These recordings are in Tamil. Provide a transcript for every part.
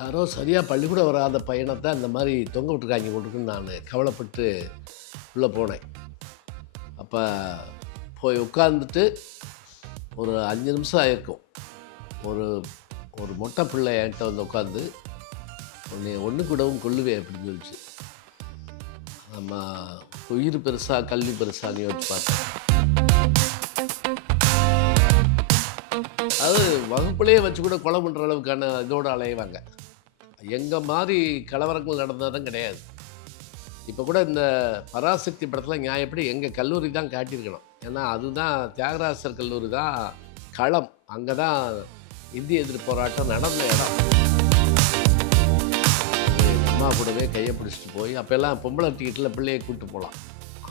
யாரோ சரியாக பள்ளிக்கூடம் வராத பையனை இந்த மாதிரி தொங்க விட்டுருக்காங்க கொடுக்குன்னு நான் கவலைப்பட்டு உள்ளே போனேன். அப்போ போய் உட்காந்துட்டு ஒரு அஞ்சு நிமிஷம் ஆயிருக்கும். ஒரு ஒரு மொட்டை பிள்ளை என்கிட்ட வந்து உட்காந்து உன்னை ஒன்று கூடவும் கொள்ளுவேன் அப்படின்னு சொல்லிச்சு. நம்ம உயிர் பெருசா கல்வி பெருசான்னு யோசிச்சு பார்த்தேன். அது வகுப்புலேயே வச்சு கூட கொலை பண்ணுற அளவுக்கான இதோடு அலைவாங்க எங்கள் மாதிரி கலவரங்கள் நடந்ததும் கிடையாது. இப்போ கூட இந்த பராசக்தி படத்தில் நியாயப்படி எங்கள் கல்லூரி தான் காட்டியிருக்கணும். ஏன்னா அதுதான் தியாகராசர் கல்லூரி தான் களம். அங்கே தான் இந்திய எதிர்ப்பு போராட்டம் நடந்த இடம். அம்மா கூடவே கையை பிடிச்சிட்டு போய் அப்போல்லாம் பொம்பளை டிக்கெட்டில் பிள்ளையை கூப்பிட்டு போகலாம்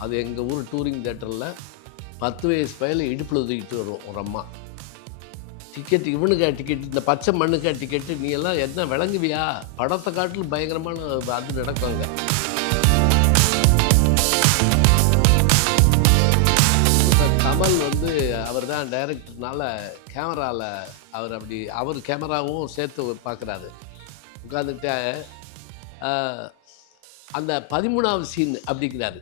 அது எங்கள் ஊர் டூரிங் தேட்டரில் பத்து வயசு பயில இடுப்பில் தூக்கிட்டு வருவோம் ஒரு அம்மா. டிக்கெட் இவனுக்கா டிக்கெட் இந்த பச்சை மண்ணுக்கா டிக்கெட்டு நீ எல்லாம் என்ன விளங்குவியா? படத்தை காட்டிலும் பயங்கரமான அது நடக்குங்க கமல் வந்து அவர் தான் டைரக்டர்னால கேமராவில் அவர் அப்படி அவர் கேமராவும் சேர்த்து பார்க்குறாரு. உட்காந்துட்டு அந்த பதிமூணாவது சீன் அப்படிங்கிறாரு.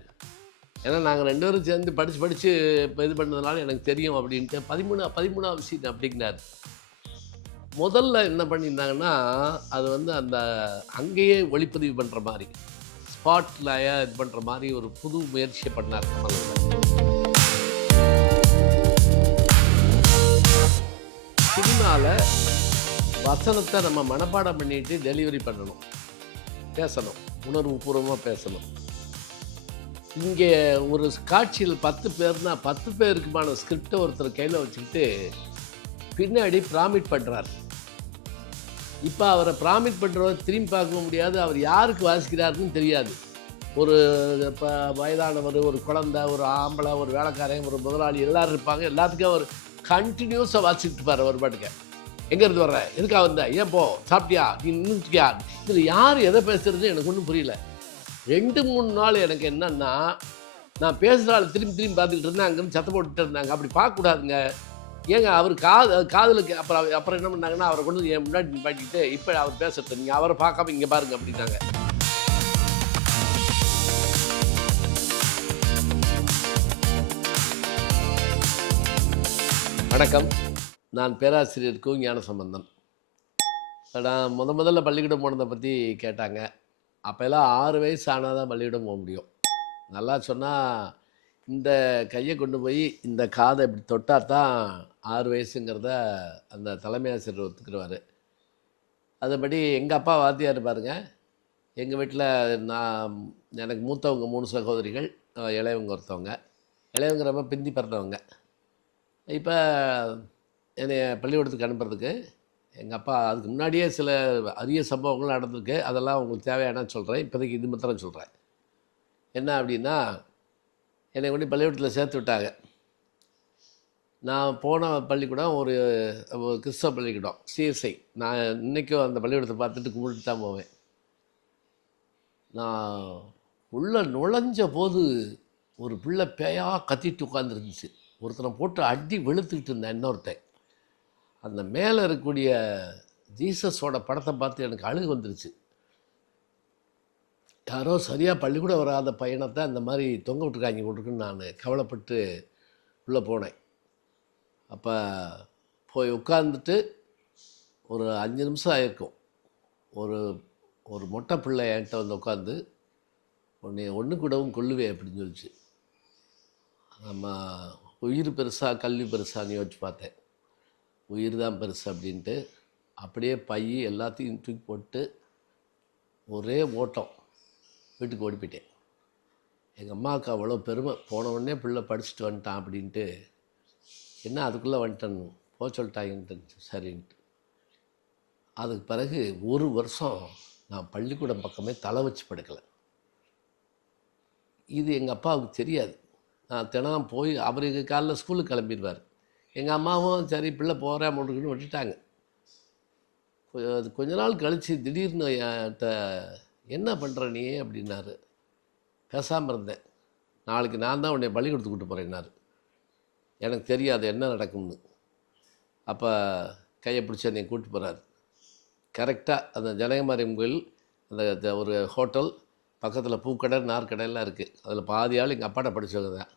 ஏன்னா நாங்கள் ரெண்டு பேரும் சேர்ந்து படித்து படித்து இப்போ இது பண்ணதுனால எனக்கு தெரியும் அப்படின்ட்டு பதிமூணா பதிமூணாவது சீட் அப்படிங்கிறார். முதல்ல என்ன பண்ணியிருந்தாங்கன்னா அது வந்து அந்த அங்கேயே ஒளிப்பதிவு பண்ணுற மாதிரி ஸ்பாட்டில் இது பண்ணுற மாதிரி ஒரு புது முயற்சியை பண்ணார் கமல் சினிமாவில் வசனத்தை நம்ம மனப்பாடம் பண்ணிட்டு டெலிவரி பண்ணணும். பேசணும். உணர்வுபூர்வமாக பேசணும். இங்கே ஒரு காட்சியில் பத்து பேர்னா பத்து பேருக்குமான ஸ்கிரிப்டை ஒருத்தர் கையில் வச்சுக்கிட்டு பின்னாடி ப்ராமிட் பண்ணுறார் இப்போ அவரை ப்ராமிட் பண்ணுறவர் திரும்பி பார்க்க முடியாது. அவர் யாருக்கு வாசிக்கிறாருன்னு தெரியாது. ஒரு இப்போ வயதானவர் ஒரு குழந்தை ஒரு ஆம்பளை ஒரு வேலைக்காரன் ஒரு முதலாளி எல்லாரும் இருப்பாங்க. எல்லாத்துக்கும் அவர் கண்டினியூஸாக வாசிச்சுட்டு இருப்பார் ஒரு பாட்டுக்கு. எங்கேருந்து வர்ற? எதுக்காக வந்த? ஏன் போ சாப்பிட்டியா? நீ நின்றுட்டியா இதில் யார் எதை பேசுறது எனக்கு ஒன்றும் புரியல. ரெண்டு மூணு நாள் எனக்கு என்னன்னா நான் பேசுகிற ஆள் திரும்பி திரும்பி பார்த்துக்கிட்டு இருந்தேன் அங்கேருந்து சத்தம் போட்டுட்டு இருந்தாங்க. அப்படி பார்க்கக்கூடாதுங்க. ஏங்க அவர் காது காதலுக்கு அப்புறம் அப்புறம் என்ன பண்ணாங்கன்னா அவரை கொண்டு என் முன்னாடி நிப்பாட்டிட்டு இப்போ அவர் பேசுறது நீங்கள் அவரை பார்க்காம இங்கே பாருங்க அப்படின்னாங்க. வணக்கம். நான் பேராசிரியர் கு ஞானசம்பந்தன் நான் முத முதல்ல பள்ளிக்கூடம் போனதை பற்றி கேட்டாங்க. அப்போல்லாம் ஆறு வயசு ஆனால் தான் பள்ளியிடம் போக முடியும். நல்லா சொன்னால் இந்த கையை கொண்டு போய் இந்த காதை இப்படி தொட்டால் தான் ஆறு வயசுங்கிறத அந்த தலைமை ஆசிரியர் ஒத்துக்குருவார். அதுபடி எங்கள் அப்பா வாத்தியார் பாருங்க எங்கள் வீட்டில் நான் எனக்கு மூத்தவங்க மூணு சகோதரிகள் இளையவங்க ஒருத்தவங்க. இளையவங்க ரொம்ப பிந்தி பிறந்தவங்க. இப்போ என்னை பள்ளிக்கூடத்துக்கு அனுப்புறதுக்கு எங்கள் அப்பா அதுக்கு முன்னாடியே சில அரிய சம்பவங்கள் நடந்திருக்கு. அதெல்லாம் உங்களுக்கு தேவையானு சொல்கிறேன் இப்போதைக்கு இது மாத்திரம் சொல்கிறேன் என்ன அப்படின்னா என்னை கொண்டு பள்ளிக்கூடத்தில் சேர்த்து விட்டாங்க. நான் போன பள்ளிக்கூடம் ஒரு ஒரு கிறிஸ்தவ பள்ளிக்கூடம் சிஎஸ்ஐ. நான் இன்றைக்கும் அந்த பள்ளிக்கூடத்தை பார்த்துட்டு கும்பிட்டு தான் போவேன். நான் உள்ளே நுழைஞ்ச போது ஒரு பிள்ளை பேயாக கத்திட்டு உட்காந்துருந்துச்சு ஒருத்தனை போட்டு அடி வெளுத்துக்கிட்டு இருந்தேன் இன்னொருத்தன். அந்த மேலே இருக்கக்கூடிய ஜீசஸோட படத்தை பார்த்து எனக்கு அழுகு வந்துருச்சு. யாரோ சரியாக பள்ளிக்கூடம் வராத பையனத்தை அந்த மாதிரி தொங்க விட்டுருக்காங்க போட்டுருக்குன்னு நான் கவலைப்பட்டு உள்ளே போனேன். அப்போ போய் உட்காந்துட்டு ஒரு அஞ்சு நிமிஷம் ஆயிருக்கும். ஒரு ஒரு மொட்டை பிள்ளை என்கிட்ட வந்து உட்காந்து உன்னை ஒன்று கூடவும் கொள்ளுவேன் அப்படின்னு சொல்லிச்சு. நம்ம உயிர் பெருசாக கல்வி பெருசான்னு யோசிச்சு பார்த்தேன். உயிர் தான் பெருசு அப்படின்ட்டு அப்படியே பையி எல்லாத்தையும் தூக்கி போட்டு ஒரே ஓட்டம். வீட்டுக்கு ஓடி போயிட்டேன். எங்கள் அம்மாவுக்கு அவ்வளோ பெருமை. போன உடனே பிள்ளை படிச்சுட்டு வந்துட்டான் அப்படின்ட்டு என்ன அதுக்குள்ளே வந்துட்டேன். போக சொல்லிட்டாங்கன்ட்டு சரின்ட்டு. அதுக்கு பிறகு ஒரு வருஷம் நான் பள்ளிக்கூடம் பக்கமே தலை வச்சு படுக்கலை. இது எங்கள் அப்பாவுக்கு தெரியாது. நான் தினம் போய் அவர் எங்கள் காலைல ஸ்கூலுக்கு கிளம்பிடுவார். எங்கள் அம்மாவும் சரி பிள்ளை போகிறேன் அப்படின்னு விட்டுட்டாங்க. அது கொஞ்ச நாள் கழித்து திடீர்னு என்கிட்ட என்ன பண்ணுற நீ? அப்படின்னாரு. பேசாமல் இருந்தேன். நாளைக்கு நான் தான் உன்னை பள்ளிக்கூடத்துக்கு கூட்டு போகிறேன்னாரு எனக்கு தெரியாது என்ன நடக்கும்னு. அப்போ கையை பிடிச்சி என்னை கூப்பிட்டு போகிறாரு கரெக்டாக அந்த ஜனகமாரியம் கோயில் அந்த ஒரு ஹோட்டல் பக்கத்தில் பூக்கடை நார்க்கடையெல்லாம் இருக்குது அதில் பாதி ஆள் எங்கள் அப்பாட்ட படித்தவங்க தான்.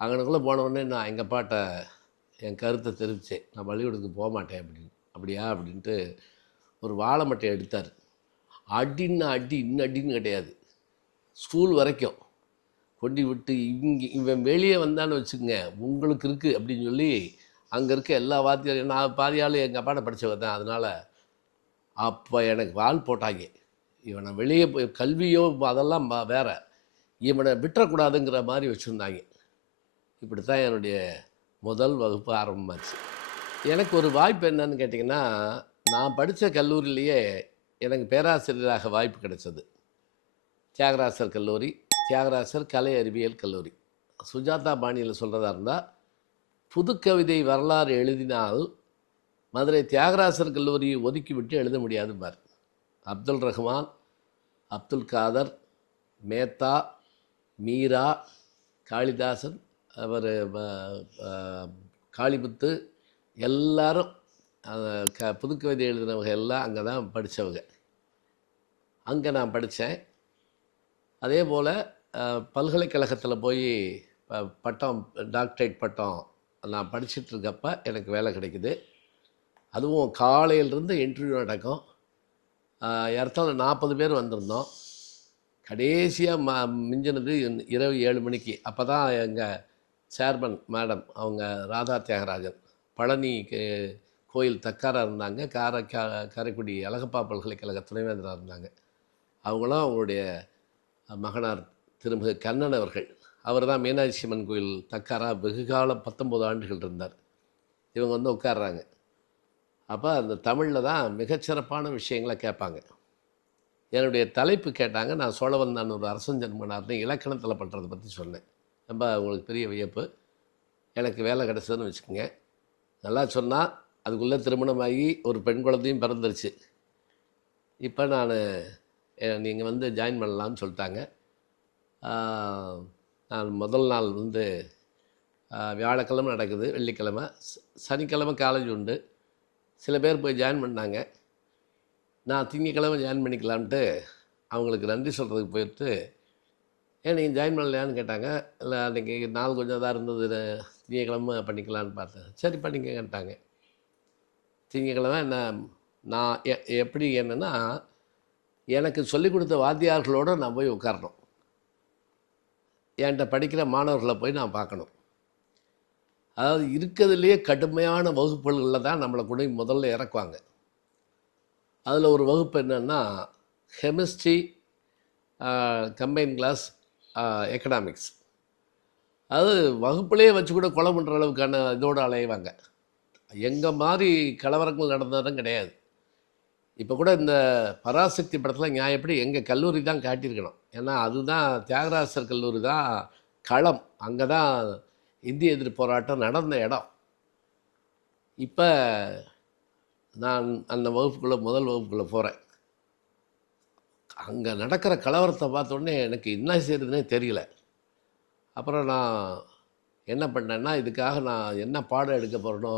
அங்கனுக்குள்ளே போனவுடனே நான் எங்கள் அப்பாட்ட என் கருத்தை தெரிவித்தேன் நான் பள்ளிக்கூடத்துக்கு போக மாட்டேன் அப்படின்னு. அப்படியா? அப்படின்ட்டு ஒரு வாழை மட்டையை எடுத்தார். அடின்னு அடி இன்னும் அடின்னு கிடையாது. ஸ்கூல் வரைக்கும். கொண்டு விட்டு இங்கே இவன் வெளியே வந்தான்னு வச்சுக்கோங்க உங்களுக்கு இருக்குது அப்படின்னு சொல்லி அங்கே இருக்க எல்லா வாத்தியாரையும் நான் பாதியாலும் எங்கள் அப்பாட்ட படித்தவங்க தான். அதனால் அப்போ எனக்கு வால் போட்டாங்க. இவனை வெளியே போய் கல்வியோ அதெல்லாம் ப- வேற. இவனை விட்டுறக்கூடாதுங்கிற மாதிரி வச்சுருந்தாங்க. இப்படி தான் என்னுடைய முதல் வகுப்பு ஆரம்பமாச்சு எனக்கு ஒரு வாய்ப்பு என்னன்னு கேட்டிங்கன்னா நான் படித்த கல்லூரியிலேயே எனக்கு பேராசிரியராக வாய்ப்பு கிடைச்சது. தியாகராசர் கல்லூரி தியாகராசர் கலை அறிவியல் கல்லூரி. சுஜாதா பாணியில் சொல்கிறதா இருந்தால் புதுக்கவிதை வரலாறு எழுதினால் மதுரை தியாகராசர் கல்லூரியை ஒதுக்கிவிட்டு எழுத முடியாது பார் அப்துல் ரஹ்மான் அப்துல் காதர் மேத்தா மீரா காளிதாசன் அவர் காளிமுத்து எல்லாரும் அந்த க புதுக்கவிதை எழுதினவங்க எல்லாம் அங்கே தான் படித்தவங்க அங்கே நான் படித்தேன் அதே போல் பல்கலைக்கழகத்தில் போய் ப- பட்டம் டாக்டரேட் பட்டம் நான் படிச்சிட்டு இருக்கப்போ எனக்கு வேலை கிடைக்குது. அதுவும் காலையிலேருந்து இன்டர்வியூ நடக்கும் இடத்துல நாற்பது பேர் வந்திருந்தோம். கடைசியாக ம மிஞ்சினது இரவு ஏழு மணிக்கு. அப்போ தான் எங்கள் சேர்மன் மேடம் அவங்க ராதா தியாகராஜன். பழனி கே- கோயில் தக்காராக இருந்தாங்க. கார காரைக்குடி அழகப்பா பல்கலைக்கழக துணைவேந்தராக இருந்தாங்க. அவங்களும் அவங்களுடைய மகனார் திருமிகு கண்ணன் அவர்கள். அவர் தான் மீனாட்சி அம்மன் கோயில் தக்காரா வெகுகாலம் பத்தொம்போது ஆண்டுகள் இருந்தார். இவங்க வந்து உட்கார்றாங்க. அப்போ அந்த தமிழில் தான் மிகச்சிறப்பான விஷயங்களை கேட்பாங்க. என்னுடைய தலைப்பு கேட்டாங்க. நான் சோழவந்தான் ஒரு அரசன் ஜென்மனார்னு இலக்கணத்தில் பண்ணுறதை பற்றி சொன்னேன். ரொம்ப உங்களுக்கு பெரிய வியப்பு. எனக்கு வேலை கிடச்சதுன்னு வச்சுக்கோங்க. நல்லா சொன்னால் அதுக்குள்ளே திருமணமாகி ஒரு பெண் குழந்தையும் பிறந்துருச்சு. இப்போ நான் நீங்கள் வந்து ஜாயின் பண்ணலாம்னு சொல்லிட்டாங்க. நான் முதல் நாள் வந்து வியாழக்கிழமை நடக்குது வெள்ளிக்கிழமை. சனிக்கிழமை காலேஜ் உண்டு. சில பேர் போய் ஜாயின் பண்ணாங்க. நான் திங்கக்கிழமை ஜாயின் பண்ணிக்கலான்ட்டு அவங்களுக்கு நன்றி சொல்கிறதுக்கு போயிட்டு ஏன் நீங்கள் ஜாயின் பண்ணலையான்னு கேட்டாங்க. இல்லை அன்றைக்கி நாள் கொஞ்சம் இதாக இருந்தது. திங்கக்கிழமை பண்ணிக்கலான்னு பார்த்தேன். சரி பண்ணிக்கங்கன்ட்டாங்க திங்கக்கிழமை நான் நான் எ- எப்படி என்னென்னா எனக்கு சொல்லிக் கொடுத்த வாத்தியார்களோடு நான் போய் உட்காரணும். என்கிட்ட படிக்கிற மாணவர்களை போய் நான் பார்க்கணும். அதாவது இருக்கிறதுலேயே கடுமையான வகுப்புகளில் தான் நம்மளை கொண்டு முதல்ல இறக்குவாங்க. அதில் ஒரு வகுப்பு என்னென்னா கெமிஸ்ட்ரி கம்பைன் கிளாஸ் எக்கனாமிக்ஸ் அது வகுப்புலேயே வச்சு கூட கொலை பண்ணுற அளவுக்கான இதோடு அலைவாங்க. எங்கள் மாதிரி கலவரங்கள் நடந்ததும் கிடையாது. இப்போ கூட இந்த பராசக்தி படத்தில் நியாயப்படி எங்கள் கல்லூரி தான் காட்டியிருக்கணும். ஏன்னா அதுதான் தியாகராசர் கல்லூரி தான் களம். அங்கே தான் இந்திய எதிர்ப்பு போராட்டம் நடந்த இடம். இப்போ நான் அந்த வகுப்புக்குள்ளே முதல் வகுப்புக்குள்ளே போகிறேன் அங்கே நடக்கிற கலவரத்தை பார்த்தோன்னே எனக்கு என்ன செய்யறதுனே தெரியல. அப்புறம் நான் என்ன பண்ணேன்னா இதுக்காக நான் என்ன பாடம் எடுக்க போகிறேனோ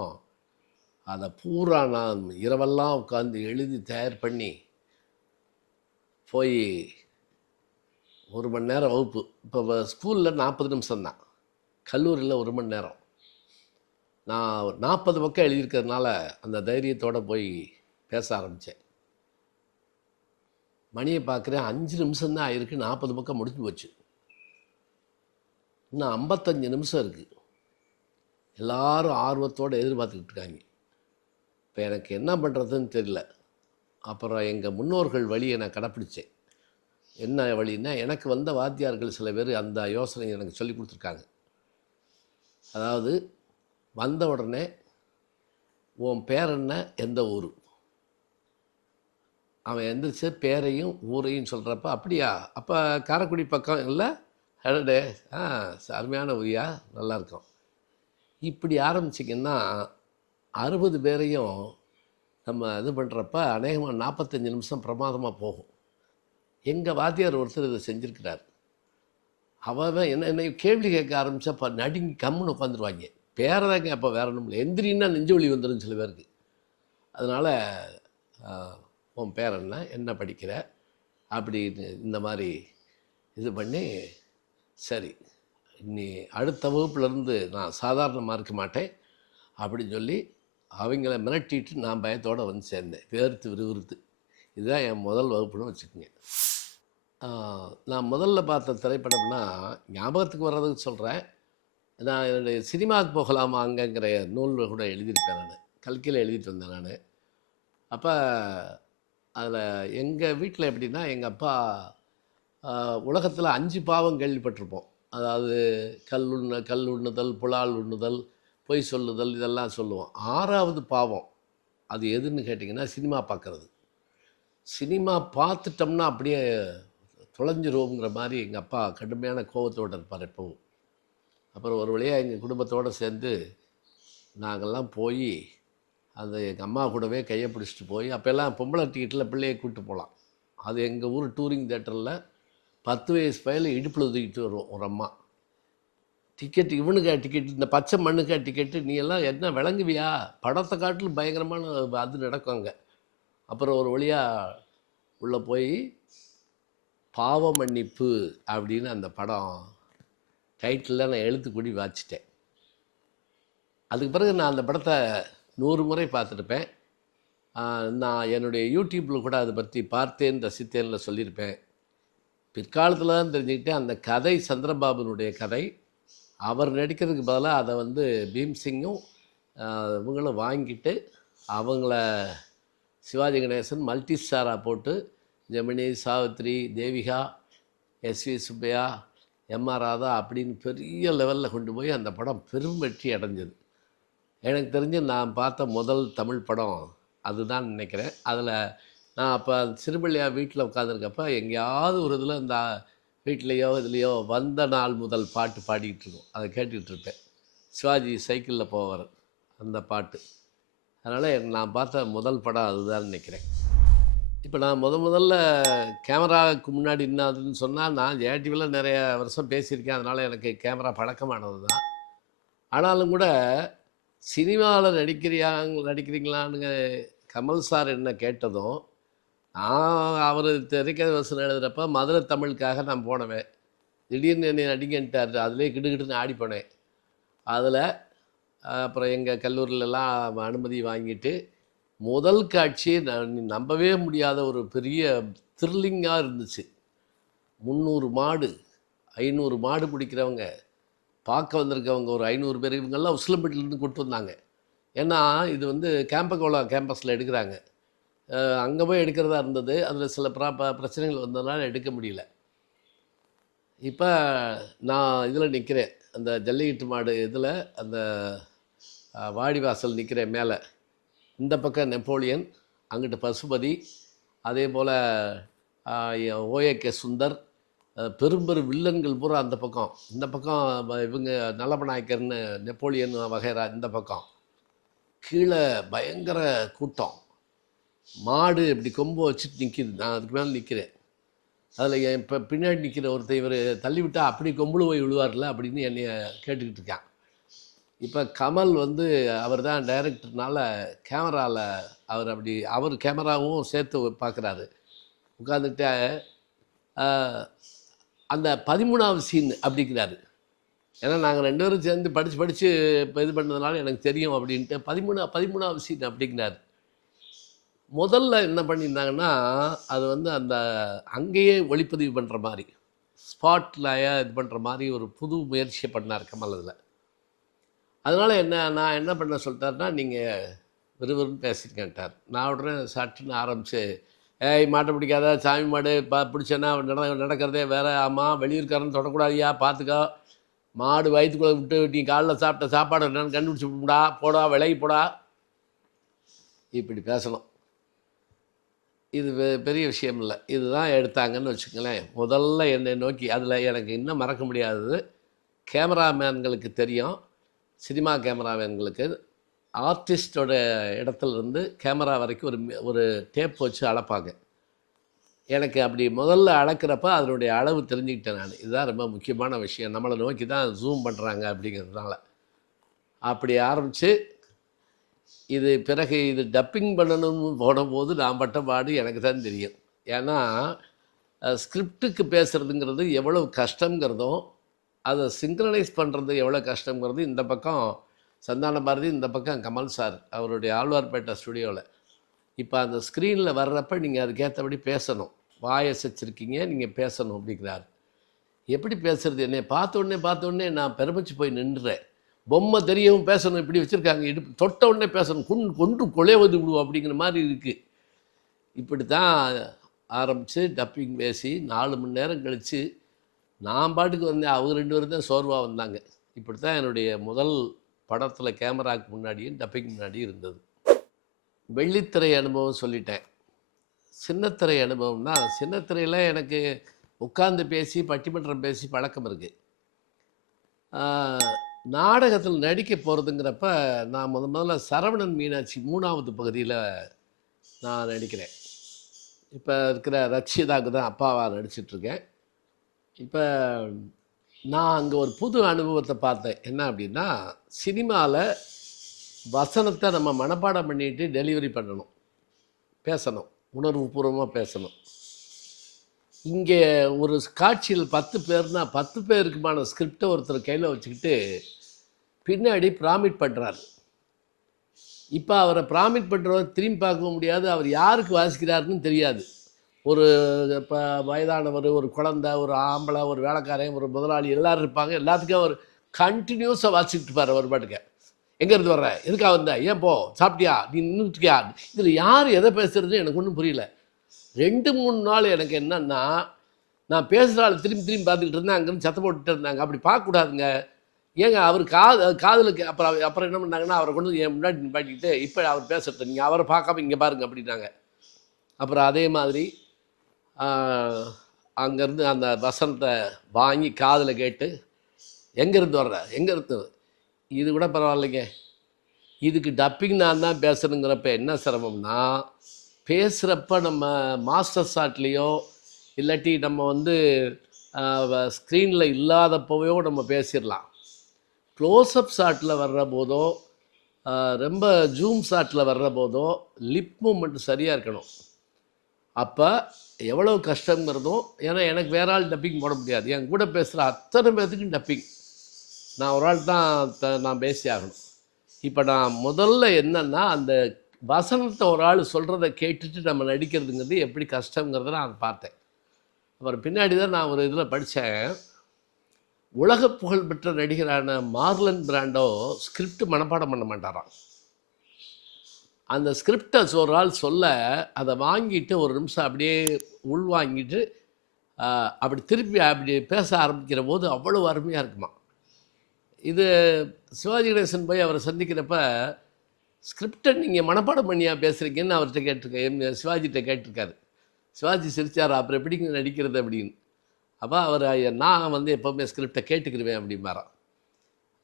அதை பூரா நான் இரவெல்லாம் உட்காந்து எழுதி தயார் பண்ணி போய் ஒரு மணி நேரம் வகுப்பு. இப்போ ஸ்கூலில் நாற்பது நிமிஷம் தான். கல்லூரியில் ஒரு மணி நேரம். நான் நாற்பது பக்கம் எழுதியிருக்கிறதுனால அந்த தைரியத்தோடு போய் பேச ஆரம்பித்தேன் மணியை பார்க்குறேன் அஞ்சு நிமிஷம் தான் ஆயிருக்கு நாற்பது பக்கம் முடிஞ்சு போச்சு. இன்னும் ஐம்பத்தஞ்சு நிமிஷம் இருக்குது எல்லாரும் ஆர்வத்தோடு எதிர்பார்த்துக்கிட்டு இருக்காங்க. இப்போ எனக்கு என்ன பண்ணுறதுன்னு தெரியல. அப்புறம் எங்கள் முன்னோர்கள் வழியை நான் கடைப்பிடிச்சேன். என்ன வழின்னா எனக்கு வந்த வாத்தியார்கள் சில பேர் அந்த யோசனை எனக்கு சொல்லி கொடுத்துருக்காங்க. அதாவது வந்த உடனே உன் பேர் என்ன? எந்த ஊர்? அவன் எந்திரிச்சு பேரையும் ஊரையும் சொல்கிறப்ப அப்படியா? அப்போ காரைக்குடி பக்கம் இல்லை? அடடே! ஆ அருமையான ஊரியா? நல்லாயிருக்கும் இப்படி ஆரம்பிச்சிங்கன்னா அறுபது பேரையும் நம்ம இது பண்ணுறப்ப அநேகமாக நாற்பத்தஞ்சு நிமிஷம் பிரமாதமாக போகும். எங்கள் வாத்தியார் ஒருத்தர் இதை செஞ்சுருக்கிறார். அவன் என்ன என்னை கேள்வி கேட்க ஆரம்பித்தா இப்போ நடுங்கி கம்முன்னு உட்காந்துருவாங்க. பேரை தான் கேட்ப வேற ஒன்றும் இல்லை. எந்திரின்னா நெஞ்சு வலி வந்துடும் சில பேருக்கு. அதனால் உன் பேர் என்ன என்ன படிக்கிற? அப்படின்னு இந்த மாதிரி இது பண்ணி சரி நீ அடுத்த வகுப்புலேருந்து நான் சாதாரண மார்க்க மாட்டேன் அப்படின்னு சொல்லி அவங்கள மிரட்டிட்டு நான் பயத்தோடு வந்து சேர்ந்தேன். வேர்த்து விறுவிறுத்து. இதுதான் என் முதல் வகுப்புன்னு வச்சுக்கோங்க. நான் முதல்ல பார்த்த திரைப்படம்னா ஞாபகத்துக்கு வர்றதுக்கு சொல்கிறேன் நான் என்னுடைய சினிமாவுக்கு போகலாமா அங்கங்கிற நூல் கூட எழுதியிருப்பேன் நான். கல்கியில் எழுதிட்டு வந்தேன் நான். அப்போ அதில் எங்கள் வீட்டில் எப்படின்னா எங்கள் அப்பா உலகத்தில் அஞ்சு பாவம் கேள்விப்பட்டிருப்போம். அதாவது கல் உண்ண கல் உண்ணுதல் புலால் உண்ணுதல் பொய் சொல்லுதல் இதெல்லாம் சொல்லுவோம். ஆறாவது பாவம் அது எதுன்னு கேட்டிங்கன்னா சினிமா பார்க்குறது சினிமா பார்த்துட்டோம்னா அப்படியே தொலைஞ்சிருவோங்கிற மாதிரி எங்கள் அப்பா கடுமையான கோபத்தோடு இருப்பார் எப்பவும். அப்புறம் ஒரு வழியாக எங்கள் குடும்பத்தோடு சேர்ந்து நாங்கள்லாம் போய் அந்த எங்கள் அம்மா கூடவே கையை பிடிச்சிட்டு போய் அப்போல்லாம் பொம்பளை டிக்கெட்டில் பிள்ளையை கூப்பிட்டு போகலாம் அது எங்கள் ஊர் டூரிங் தேட்டரில் பத்து வயசு பையில இடுப்பில் தூக்கிட்டு வருவோம் ஒரு அம்மா. டிக்கெட் இவனுக்கா டிக்கெட் இந்த பச்சை மண்ணுக்கா டிக்கெட்டு நீ எல்லாம் என்ன விளங்குவியா? படத்தை காட்டிலும் பயங்கரமான அது நடக்கும் அங்கே. அப்புறம் ஒரு வழியாக உள்ளே போய் பாவ மன்னிப்பு அப்படின்னு அந்த படம் டைட்டிலில் நான் எழுத்து கூடி வாச்சிட்டேன் அதுக்கு பிறகு நான் அந்த படத்தை நூறு முறை பார்த்துருப்பேன். நான் என்னுடைய யூடியூப்பில் கூட அதை பற்றி பார்த்தேன் ரசித்தேன்ல சொல்லியிருப்பேன். பிற்காலத்தில் தான் தெரிஞ்சுக்கிட்டேன் அந்த கதை சந்திரபாபுனுடைய கதை. அவர் நடிக்கிறதுக்கு பதிலாக அதை வந்து பீம்சிங்கும் இவங்களும் வாங்கிட்டு அவங்கள சிவாஜி கணேசன் மல்டி ஸ்டாராக போட்டு Gemini Savitri Devika S V Subbaiah M R Radha அப்படின்னு பெரிய லெவலில் கொண்டு போய் அந்த படம் பெரும் வெற்றி அடைஞ்சது. எனக்கு தெரிஞ்சு நான் பார்த்த முதல் தமிழ் படம் அதுதான் நினைக்கிறேன். அதில் நான் அப்போ சிறுபள்ளியா வீட்டில் உட்காந்துருக்கப்ப எங்கேயாவது ஒரு இதில் இந்த வீட்லேயோ இதுலேயோ வந்த நாள் முதல் பாட்டு பாடிக்கிட்டு இருக்கோம் அதை கேட்டுக்கிட்டு இருப்பேன். சிவாஜி சைக்கிளில் போவார் அந்த பாட்டு. அதனால் நான் பார்த்த முதல் படம் அதுதான் நினைக்கிறேன். இப்போ நான் முத முதல்ல கேமராவுக்கு முன்னாடி என்னதுன்னு சொன்னால் நான் ஜேடிவியில் நிறைய வருஷம் பேசியிருக்கேன். அதனால் எனக்கு கேமரா பழக்கமானது தான் ஆனாலும் கூட சினிமாவில் நடிக்கிறியா நடிக்கிறீங்களான்னு கமல் சார் என்ன கேட்டதும் நான் அவர் திரைக்கதை வசனம் எழுதுகிறப்ப மதுரை தமிழுக்காக நான் போனவேன். திடீர்னு என்னை நடிங்கன்ட்டார். அதிலே கிடுகிட்டுன்னு ஆடி போனேன் அதில் அப்புறம் எங்கள் கல்லூரிலலாம் அனுமதி வாங்கிட்டு முதல் காட்சி நான் நம்பவே முடியாத ஒரு பெரிய த்ரில்லிங்காக இருந்துச்சு. முந்நூறு மாடு ஐநூறு மாடு பிடிக்கிறவங்க. பார்க்க வந்திருக்கவங்க ஒரு ஐநூறு பேர் இவங்கெல்லாம் உசிலம்பட்டிலேருந்து கொண்டு வந்தாங்க. ஏன்னா இது வந்து கேம்பகோலா கேம்பஸில் எடுக்கிறாங்க. அங்கே போய் எடுக்கிறதா இருந்தது. அதில் சில ப்ரா பிரச்சனைகள் வந்ததுனால எடுக்க முடியல. இப்போ நான் இதில் நிற்கிறேன் அந்த ஜல்லிக்கட்டு மாடு இதில் அந்த வாடிவாசல் நிற்கிறேன் மேலே. இந்த பக்கம் நெப்போலியன் அங்கிட்டு பசுபதி அதே போல் ஓஏகே சுந்தர் பெரும் பெரும் வில்லன்கள் பூரா அந்த பக்கம். இந்த பக்கம் இவங்க நல்லபநாயக்கர்னு நெப்போலியன் வகைரா இந்த பக்கம். கீழே பயங்கர கூட்டம். மாடு இப்படி கொம்பு வச்சுட்டு நிற்கிது நான் அதுக்கு மேலே நிற்கிறேன் அதில் என் இப்போ பின்னாடி நிற்கிற ஒருத்தர் இவர் தள்ளிவிட்டால் அப்படி கொம்புல போய் விழுவார்ல அப்படின்னு என்னைய கேட்டுக்கிட்டு இருக்கான். இப்போ கமல் வந்து அவர் தான் டைரக்டர்னால கேமராவில் அவர் அப்படி அவர் கேமராவும் சேர்த்து பார்க்குறாரு உட்காந்துட்டு அந்த பதிமூணாவது சீன் அப்படிங்கிறாரு. ஏன்னா நாங்கள் ரெண்டு பேரும் சேர்ந்து படித்து படித்து இப்போ இது பண்ணதுனால எனக்கு தெரியும் அப்படின்ட்டு பதிமூணா பதிமூணாவது சீன் அப்படிங்கிறாரு. முதல்ல என்ன பண்ணியிருந்தாங்கன்னா அது வந்து அந்த அங்கேயே ஒளிப்பதிவு பண்ணுற மாதிரி ஸ்பாட்டில் இது பண்ணுற மாதிரி ஒரு புது முயற்சியை பண்ணார் கமல் அதில். அதனால் என்ன நான் என்ன பண்ண சொல்லிட்டாருன்னா நீங்கள் விறுவிறுன்னு பேசியிருக்கேன்ட்டார் நான் உடனே சட்டுன்னு ஆரம்பித்து ஏய் மாட்டை பிடிக்காத சாமி மாடு பா பிடிச்சேன்னா நட நடக்கிறதே வேறு. ஆமாம் வெளியூர்காரன் தொடக்கூடாதியா பார்த்துக்கோ மாடு வயிற்றுக்குள்ளே விட்டு நீ காலைல சாப்பிட்ட சாப்பாடு என்னன்னு கண்டுபிடிச்சி விடுடா போடா விலகி போடா. இப்படி பேசணும். இது பெரிய விஷயம் இல்லை. இதுதான் எடுத்தாங்கன்னு வச்சுக்கங்களேன். முதல்ல என்னை நோக்கி அதில் எனக்கு இன்னும் மறக்க முடியாதது கேமராமேன்களுக்கு தெரியும். சினிமா கேமராமேன்களுக்கு ஆர்டிஸ்டோட இடத்துலருந்து கேமரா வரைக்கும் ஒரு ஒரு டேப் வச்சு அளப்பாங்க எனக்கு அப்படி முதல்ல அளக்கிறப்ப அதனுடைய அளவு தெரிஞ்சுக்கிட்டேன் நான். இதுதான் ரொம்ப முக்கியமான விஷயம். நம்மளை நோக்கி தான் ஜூம் பண்ணுறாங்க அப்படிங்கிறதுனால. அப்படி ஆரம்பித்து இது பிறகு இது டப்பிங் பண்ணணும்னு போனபோது நான் பட்ட பாடு எனக்கு தான் தெரியும். ஏன்னா ஸ்கிரிப்டுக்கு பேசுகிறதுங்கிறது எவ்வளவு கஷ்டங்கிறதும் அதை சிங்க்ரனைஸ் பண்ணுறது எவ்வளோ கஷ்டங்கிறது இந்த பக்கம் சந்தான பாரதி இந்த பக்கம் கமல் சார் அவருடைய ஆழ்வார்பேட்டை ஸ்டுடியோவில் இப்போ அந்த ஸ்க்ரீனில் வர்றப்ப நீங்கள் அதுக்கேற்றபடி பேசணும். வாயை வச்சிருக்கீங்க நீங்கள் பேசணும் அப்படிங்கிறார். எப்படி பேசுறது என்னை பார்த்த உடனே பார்த்த உடனே நான் பெருமிச்சு போய் நின்றுறேன். பொம்மை தெரியவும் பேசணும் இப்படி வச்சுருக்காங்க. இடுப்பு தொட்ட உடனே பேசணும். குன் கொன்று கொலைவது விடுவோம் அப்படிங்கிற மாதிரி இருக்குது இப்படி தான் ஆரம்பித்து டப்பிங் பேசி நாலு மணி நேரம் கழித்து நான் பாட்டுக்கு வந்தேன். அவங்க ரெண்டு பேரும் தான் சோர்வாக வந்தாங்க. இப்படி தான் என்னுடைய முதல் படத்தில் கேமராவுக்கு முன்னாடியும் டப்பிங் முன்னாடியும் இருந்தது. வெள்ளித்திரை அனுபவம் சொல்லிட்டேன். சின்னத்திரை அனுபவம்னா சின்னத்திரையில் எனக்கு உட்கார்ந்து பேசி பட்டிமன்றம் பேசி பழக்கம் இருக்குது நாடகத்தில் நடிக்க போகிறதுங்கிறப்ப நான் முத முதல்ல சரவணன் மீனாட்சி மூணாவது பகுதியில் நான் நடிக்கிறேன். இப்போ இருக்கிற ரக்ஷிதாவுக்கு தான் அப்பாவாக நடிச்சிட்ருக்கேன் இப்போ நான் அங்கே ஒரு புது அனுபவத்தை பார்த்தேன். என்ன அப்படின்னா சினிமாவில் வசனத்தை நம்ம மனப்பாடம் பண்ணிட்டு டெலிவரி பண்ணணும். பேசணும். உணர்வுபூர்வமாக பேசணும். இங்கே ஒரு காட்சியில் பத்து பேர்னா பத்து பேருக்குமான ஸ்கிரிப்டை ஒருத்தர் கையில் வச்சுக்கிட்டு பின்னாடி ப்ராமிட் பண்ணுறாரு இப்போ அவரை ப்ராமிட் பண்ணுறவர் திரும்பி பார்க்க முடியாது. அவர் யாருக்கு வாசிக்கிறாருன்னு தெரியாது. ஒரு இப்போ வயதானவர் ஒரு குழந்தை ஒரு ஆம்பளை ஒரு வேலைக்காரன் ஒரு முதலாளி எல்லோரும் இருப்பாங்க. எல்லாத்துக்கும் அவர் கண்டினியூஸாக வாசிக்கிட்டு இருப்பார் அவர் பாட்டுக்க. எங்கேருந்து வர்ற? எதுக்காக வந்த? ஏன் போ? சாப்பிட்டியா? நீ நின்றுட்டியா இதில் யார் எதை பேசுகிறது எனக்கு ஒன்றும் புரியல. ரெண்டு மூணு நாள் எனக்கு என்னன்னா நான் பேசுகிற ஆள் திரும்பி திரும்பி பார்த்துக்கிட்டு இருந்தேன் அங்கேருந்து சத்தம் போட்டுட்டு இருந்தாங்க. அப்படி பார்க்கக்கூடாதுங்க. ஏங்க அவர் காது காதலுக்கு அப்புறம் அப்புறம் என்ன பண்ணாங்கன்னா அவரை கொண்டு வந்து என் முன்னாடி நிப்பாட்டிக்கிட்டு இப்போ அவர் பேசுறது நீங்கள் அவரை பார்க்காம இங்கே பாருங்க அப்படின்னாங்க. அப்புறம் அதே மாதிரி அங்கேருந்து அந்த வசனத்தை வாங்கி காதில் கேட்டு எங்கேருந்து வர்ற? எங்கேருந்து? இது கூட பரவாயில்லைங்க. இதுக்கு டப்பிங் நான் தான் பேசணுங்கிறப்ப என்ன சிரமம்னா பேசுகிறப்ப நம்ம மாஸ்டர் ஷாட்லேயோ இல்லாட்டி நம்ம வந்து ஸ்க்ரீனில் இல்லாதப்போவையோ நம்ம பேசிடலாம். க்ளோஸ்அப் ஷாட்டில் வர்ற போதோ ரொம்ப ஜூம் ஷாட்டில் வர்ற போதோ லிப் மூமெண்ட் சரியாக இருக்கணும். அப்போ எவ்வளோ கஷ்டங்கிறதும் ஏன்னா எனக்கு வேற ஆள் டப்பிங் போட முடியாது. என் கூட பேசுகிற அத்தனை பேர்த்துக்கும் டப்பிங் நான் ஒரு ஆள் தான் த- நான் பேசி ஆகணும். இப்போ நான் முதல்ல என்னென்னா அந்த வசனத்தை ஒரு ஆள் சொல்கிறத கேட்டுட்டு நம்ம நடிக்கிறதுங்கிறது எப்படி கஷ்டங்கிறத நான் பார்த்தேன். அப்புறம் பின்னாடி தான் நான் ஒரு இதில் படித்தேன் உலக புகழ்பெற்ற நடிகரான மார்லன் பிராண்டோ ஸ்கிரிப்ட் மனப்பாடம் பண்ண மாட்டாராம். அந்த ஸ்கிரிப்டை ஒரு ஆள் சொல்ல அதை வாங்கிட்டு ஒரு நிமிஷம் அப்படியே உள்வாங்கிட்டு அப்படி திருப்பி அப்படி பேச ஆரம்பிக்கிற போது அவ்வளோ அருமையாக இருக்குமா. இது சிவாஜி கணேசன் போய் அவரை சந்திக்கிறப்ப ஸ்கிரிப்டை நீங்கள் மனப்பாடம் பண்ணியா பேசுகிறீங்கன்னு அவர்கிட்ட கேட்டிருக்கேன். எம் சிவாஜிகிட்ட கேட்டிருக்காரு. சிவாஜி சிரிச்சார் அப்புறம் எப்படிங்க நடிக்கிறது அப்படின்னு. அப்போ அவர் நான் வந்து எப்போவுமே ஸ்கிரிப்டை கேட்டுக்கிருவேன் அப்படிம்பாராம்.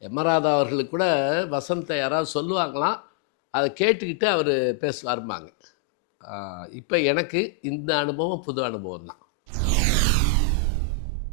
எமராதா அவர்களுக்கு கூட வசந்தை யாராவது சொல்லுவாங்களாம். அதை கேட்டுக்கிட்டு அவர் பேசுவாருமாங்க இப்போ எனக்கு இந்த அனுபவம் புது அனுபவம் தான்